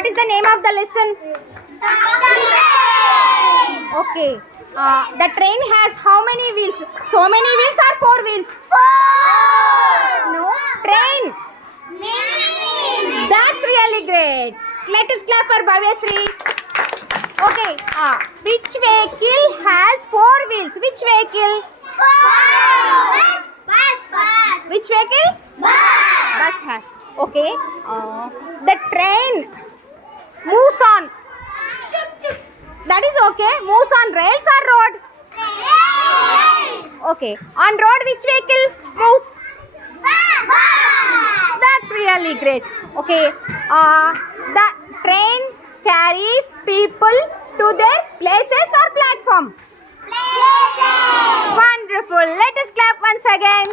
what is the name of the lesson? Okay. The train has how many wheels? So many wheels or 4 wheels? 4. No. Train. That's really great. Let us clap for Bhavyasri. Okay. Which vehicle has 4 wheels? Which vehicle? Bus. Which vehicle? Bus has. Okay. The train moves on. That is okay. Moves on rails or road? Okay. On road, which vehicle moves? That's really great. Okay. The train carries people to their places or platform. Wonderful. Let us clap once again.